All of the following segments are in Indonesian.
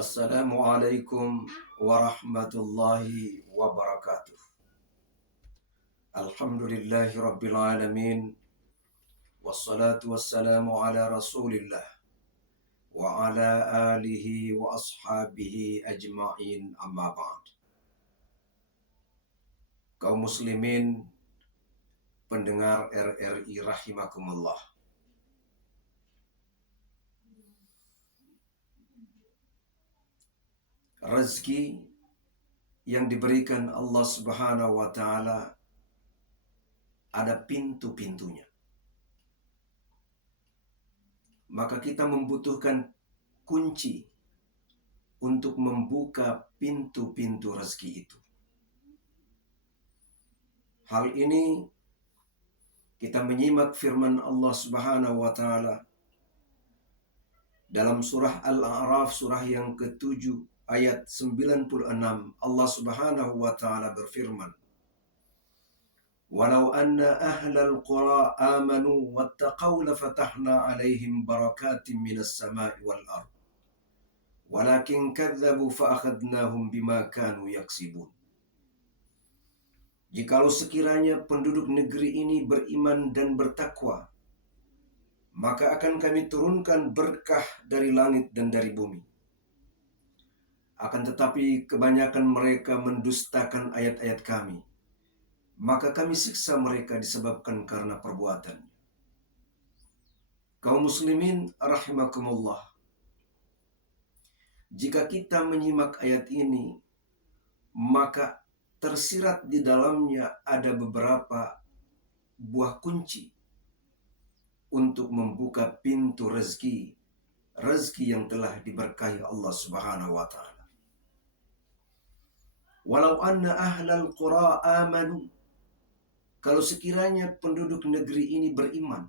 Assalamualaikum warahmatullahi wabarakatuh. Alhamdulillahi rabbil alamin. Wassalatu wassalamu ala rasulillah wa ala alihi wa ashabihi ajma'in, amma ba'd. Kaum muslimin pendengar RRI rahimakumullah. Rezeki yang diberikan Allah Subhanahu wa taala ada pintu-pintunya. Maka kita membutuhkan kunci untuk membuka pintu-pintu rezeki itu. Hal ini kita menyimak firman Allah Subhanahu wa taala dalam surah Al-A'raf, surah yang ke-7 ayat 96. Allah Subhanahu wa taala berfirman, "Walau anna ahlal qura amanu wattaqaw lafatahna 'alaihim barakatim minas sama'i wal ard. Walakin kadzabu fa'akhadnahum bima kanu yaksibun." Jikalau sekiranya penduduk negeri ini beriman dan bertakwa, maka akan kami turunkan berkah dari langit dan dari bumi. Akan tetapi kebanyakan mereka mendustakan ayat-ayat kami, maka kami siksa mereka disebabkan karena perbuatannya. Kaum muslimin rahimakumullah, jika kita menyimak ayat ini, maka tersirat di dalamnya ada beberapa buah kunci untuk membuka pintu rezeki yang telah diberkahi Allah Subhanahu wa taala. Walau anna ahlal qura amanu, kalau sekiranya penduduk negeri ini beriman,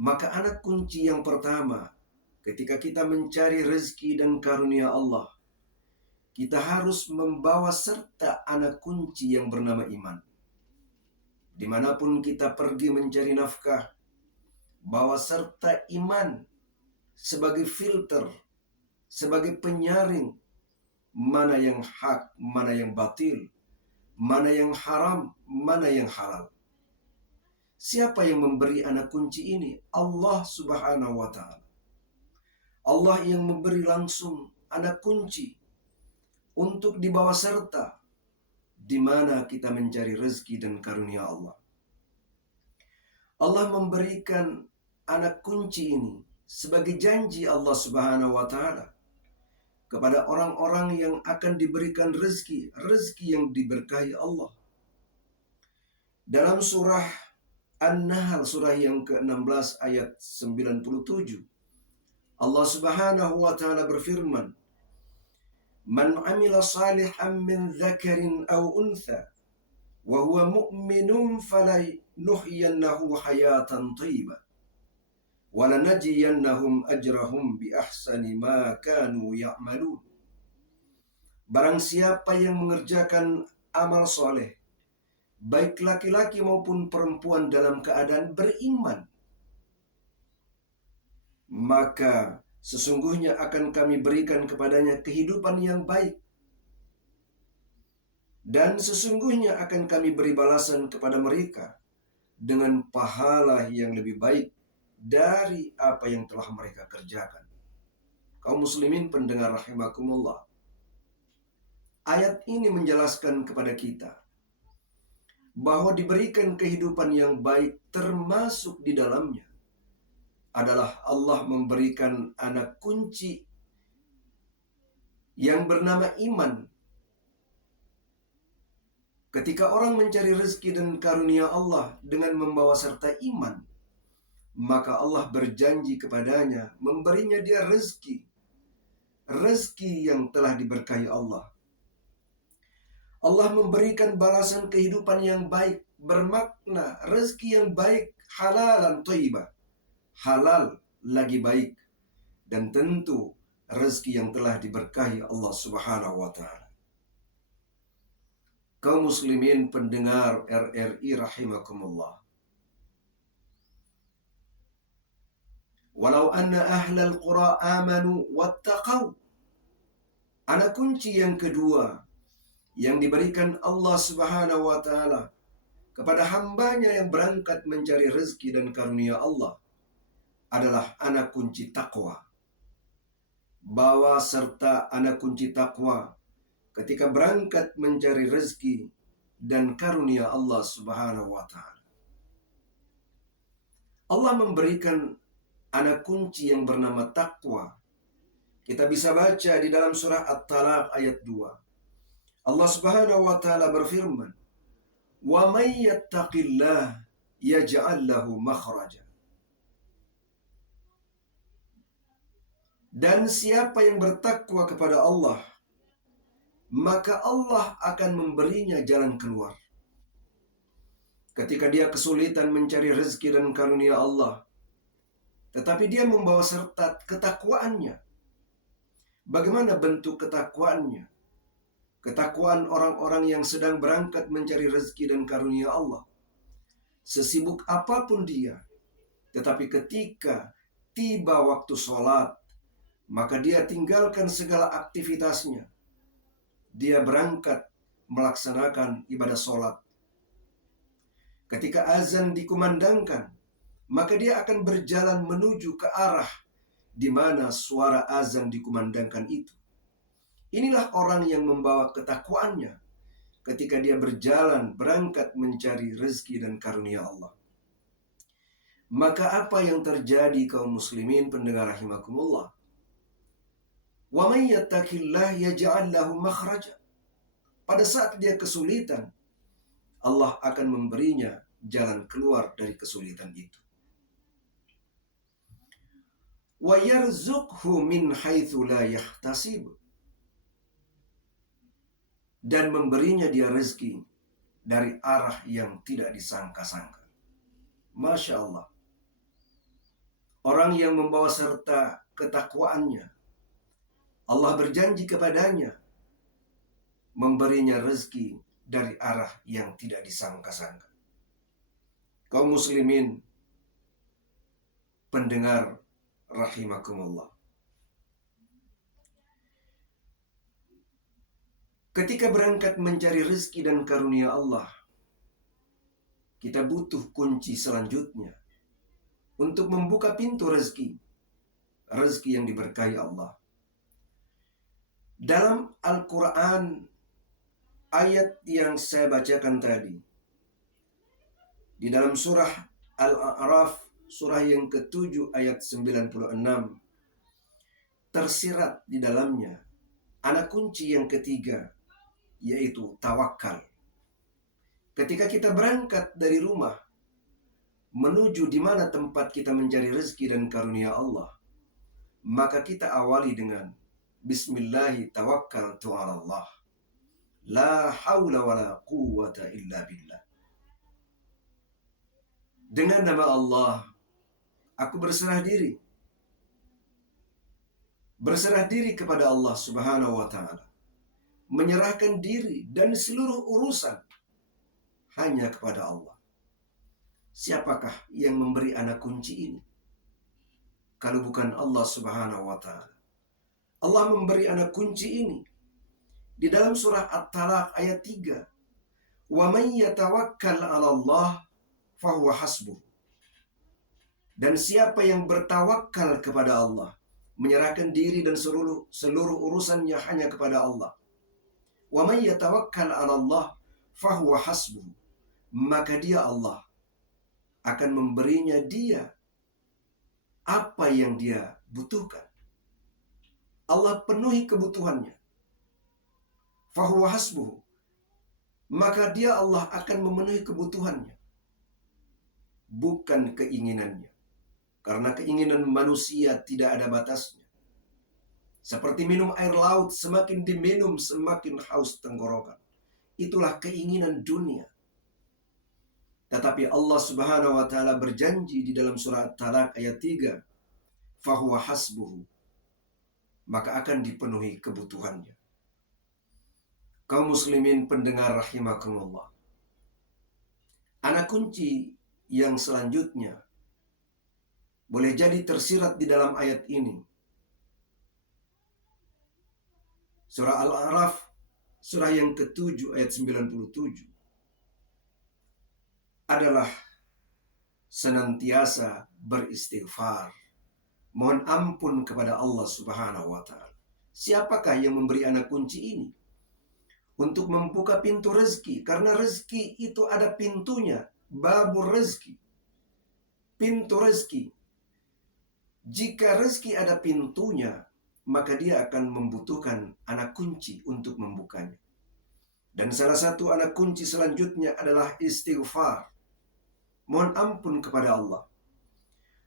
maka anak kunci yang pertama ketika kita mencari rezeki dan karunia Allah, kita harus membawa serta anak kunci yang bernama iman. Dimanapun kita pergi mencari nafkah, bawa serta iman sebagai filter, sebagai penyaring mana yang hak, mana yang batil, mana yang haram, mana yang halal. Siapa yang memberi anak kunci ini? Allah Subhanahu wa taala. Allah yang memberi langsung anak kunci untuk dibawa serta di mana kita mencari rezeki dan karunia Allah. Allah memberikan anak kunci ini sebagai janji Allah Subhanahu wa taala kepada orang-orang yang akan diberikan rezeki yang diberkahi Allah. Dalam surah An-Nahl, surah yang ke-16 ayat 97, Allah Subhanahu wa taala berfirman, "Man 'amila salihan min dzakarin aw untha wa huwa mu'minun falanuhyiyannahu hayatan thayyibah wa lanajziyannahum ajrahum bi ahsani ma kanu ya'malun." Barang siapa yang mengerjakan amal soleh, baik laki-laki maupun perempuan dalam keadaan beriman, maka sesungguhnya akan kami berikan kepadanya kehidupan yang baik, dan sesungguhnya akan kami beri balasan kepada mereka dengan pahala yang lebih baik dari apa yang telah mereka kerjakan. Kaum muslimin pendengar rahimakumullah, ayat ini menjelaskan kepada kita bahwa diberikan kehidupan yang baik termasuk di dalamnya adalah Allah memberikan anak kunci yang bernama iman. Ketika orang mencari rezeki dan karunia Allah dengan membawa serta iman, maka Allah berjanji kepadanya memberinya dia rezeki yang telah diberkahi Allah. Allah memberikan balasan kehidupan yang baik, bermakna rezeki yang baik, halalan thayyibah, halal lagi baik, dan tentu rezeki yang telah diberkahi Allah Subhanahu wa taala. Kaum muslimin pendengar RRI rahimakumullah, walau anna ahlal qura amanu wattaqaw, Anak kunci yang kedua yang diberikan Allah Subhanahu wa taala kepada hambanya yang berangkat mencari rezeki dan karunia Allah adalah anak kunci takwa. Bawa serta anak kunci takwa ketika berangkat mencari rezeki dan karunia Allah Subhanahu wa taala. Allah memberikan anak kunci yang bernama takwa. Kita bisa baca di dalam surah At-Talaq ayat 2. Allah Subhanahu wa taala berfirman, "Wa may yattaqillah yaj'al lahu makhraja." Dan siapa yang bertakwa kepada Allah, maka Allah akan memberinya jalan keluar. Ketika dia kesulitan mencari rezeki dan karunia Allah, tetapi dia membawa serta ketakwaannya. Bagaimana bentuk ketakwaannya? Ketakwaan orang-orang yang sedang berangkat mencari rezeki dan karunia Allah. Sesibuk apapun dia, tetapi ketika tiba waktu sholat, maka dia tinggalkan segala aktivitasnya. Dia berangkat melaksanakan ibadah sholat. Ketika azan dikumandangkan, maka dia akan berjalan menuju ke arah di mana suara azan dikumandangkan itu. Inilah orang yang membawa ketakwaannya ketika dia berjalan berangkat mencari rezeki dan karunia Allah. Maka apa yang terjadi kaum muslimin pendengar rahimakumullah? Wa may yattaqillah yaj'al lahu makhraja. Pada saat dia kesulitan, Allah akan memberinya jalan keluar dari kesulitan itu. Wa yarzuqhu min haitsu la yahtasib. Dan memberinya dia rezeki dari arah yang tidak disangka-sangka. Masya Allah. Orang yang membawa serta ketakwaannya, Allah berjanji kepadanya memberinya rezeki dari arah yang tidak disangka-sangka. Kaum muslimin pendengar rahimakumullah. Ketika berangkat mencari rezeki dan karunia Allah, kita butuh kunci selanjutnya untuk membuka pintu rezeki. Rezeki yang diberkahi Allah. Dalam Al-Quran, ayat yang saya bacakan tadi, di dalam surah Al-A'raf, surah yang ke-7 ayat 96, tersirat di dalamnya anak kunci yang ketiga, yaitu tawakal. Ketika kita berangkat dari rumah menuju di mana tempat kita mencari rezeki dan karunia Allah, maka kita awali dengan Bismillahi tawakkaltu 'ala Allah. La haula wa la quwwata illa billah. Dengan nama Allah, aku berserah diri. Berserah diri kepada Allah Subhanahu wa taala. Menyerahkan diri dan seluruh urusan hanya kepada Allah. Siapakah yang memberi anak kunci ini? Kalau bukan Allah Subhanahu wa taala. Allah memberi anak kunci ini di dalam surah At-Talaq ayat 3. Wa may yatawakkal 'ala Allah fahuwa hasbuh. Dan siapa yang bertawakal kepada Allah, menyerahkan diri dan seluruh urusannya hanya kepada Allah. Wa may yatawakkal 'ala Allah fahuwa hasbuh. Maka dia Allah akan memberinya dia apa yang dia butuhkan. Allah penuhi kebutuhannya. Fahuwa hasbuh. Maka dia Allah akan memenuhi kebutuhannya. Bukan keinginannya. Karena keinginan manusia tidak ada batasnya. Seperti minum air laut, semakin diminum semakin haus tenggorokan. Itulah keinginan dunia. Tetapi Allah Subhanahu wa taala berjanji di dalam surah At-Talaq ayat 3, fahuwa hasbuhu. Maka akan dipenuhi kebutuhannya. Kaum muslimin pendengar rahimakumullah. Anak kunci yang selanjutnya boleh jadi tersirat di dalam ayat ini. Surah Al-A'raf, surah yang ke-7 ayat 97, adalah senantiasa beristighfar, mohon ampun kepada Allah Subhanahu wa taala. Siapakah yang memberi anak kunci ini? Untuk membuka pintu rezeki, karena rezeki itu ada pintunya, babur rezeki, pintu rezeki. Jika rezeki ada pintunya, maka dia akan membutuhkan anak kunci untuk membukanya. Dan salah satu anak kunci selanjutnya adalah istighfar, mohon ampun kepada Allah.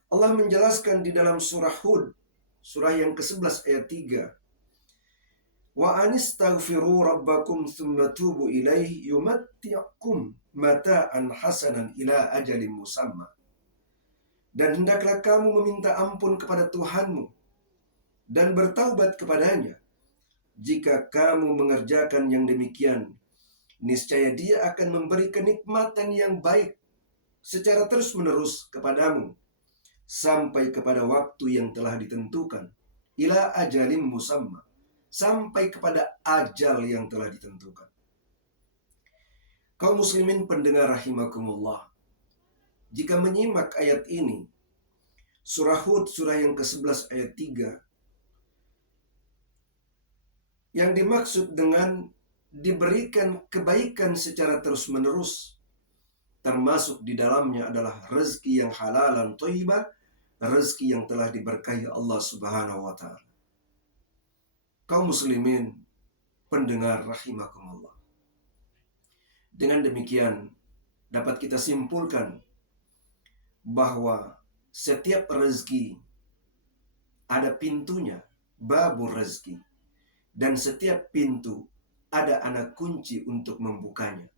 Allah menjelaskan di dalam surah Hud, surah yang ke-11 ayat 3, wa anistaghfiru rabbakum thumma tubu ilaihi yumatti'kum mata'an hasanan ila ajalin musamma. Dan hendaklah kamu meminta ampun kepada Tuhanmu dan bertaubat kepadanya. Jika kamu mengerjakan yang demikian, niscaya Dia akan memberi kenikmatan yang baik secara terus-menerus kepadamu sampai kepada waktu yang telah ditentukan. Ila ajalin musamma, sampai kepada ajal yang telah ditentukan. Kaum muslimin pendengar rahimakumullah, jika menyimak ayat ini, surah Hud surah yang ke-11 ayat 3, yang dimaksud dengan diberikan kebaikan secara terus-menerus, termasuk di dalamnya adalah rezeki yang halalan thayyibah, rezeki yang telah diberkahi Allah Subhanahu wa taala. Kaum muslimin pendengar rahimakumullah, dengan demikian dapat kita simpulkan bahwa setiap rezeki ada pintunya, babur rezeki, dan setiap pintu ada anak kunci untuk membukanya.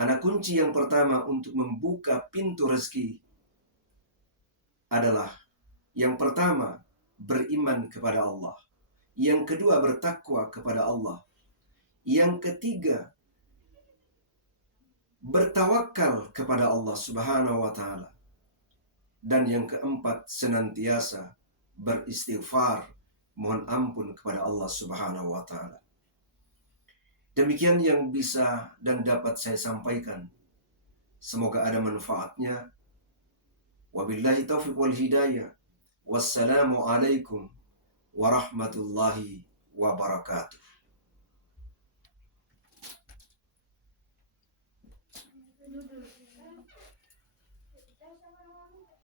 Anak kunci yang pertama untuk membuka pintu rezeki adalah, yang pertama, beriman kepada Allah. Yang kedua, bertakwa kepada Allah. Yang ketiga, bertawakal kepada Allah Subhanahu wa taala. Dan yang keempat, senantiasa beristighfar, mohon ampun kepada Allah Subhanahu wa taala. Demikian yang bisa dan dapat saya sampaikan. Semoga ada manfaatnya. Wabillahi taufiq wal hidayah. Wassalamu alaikum warahmatullahi wabarakatuh.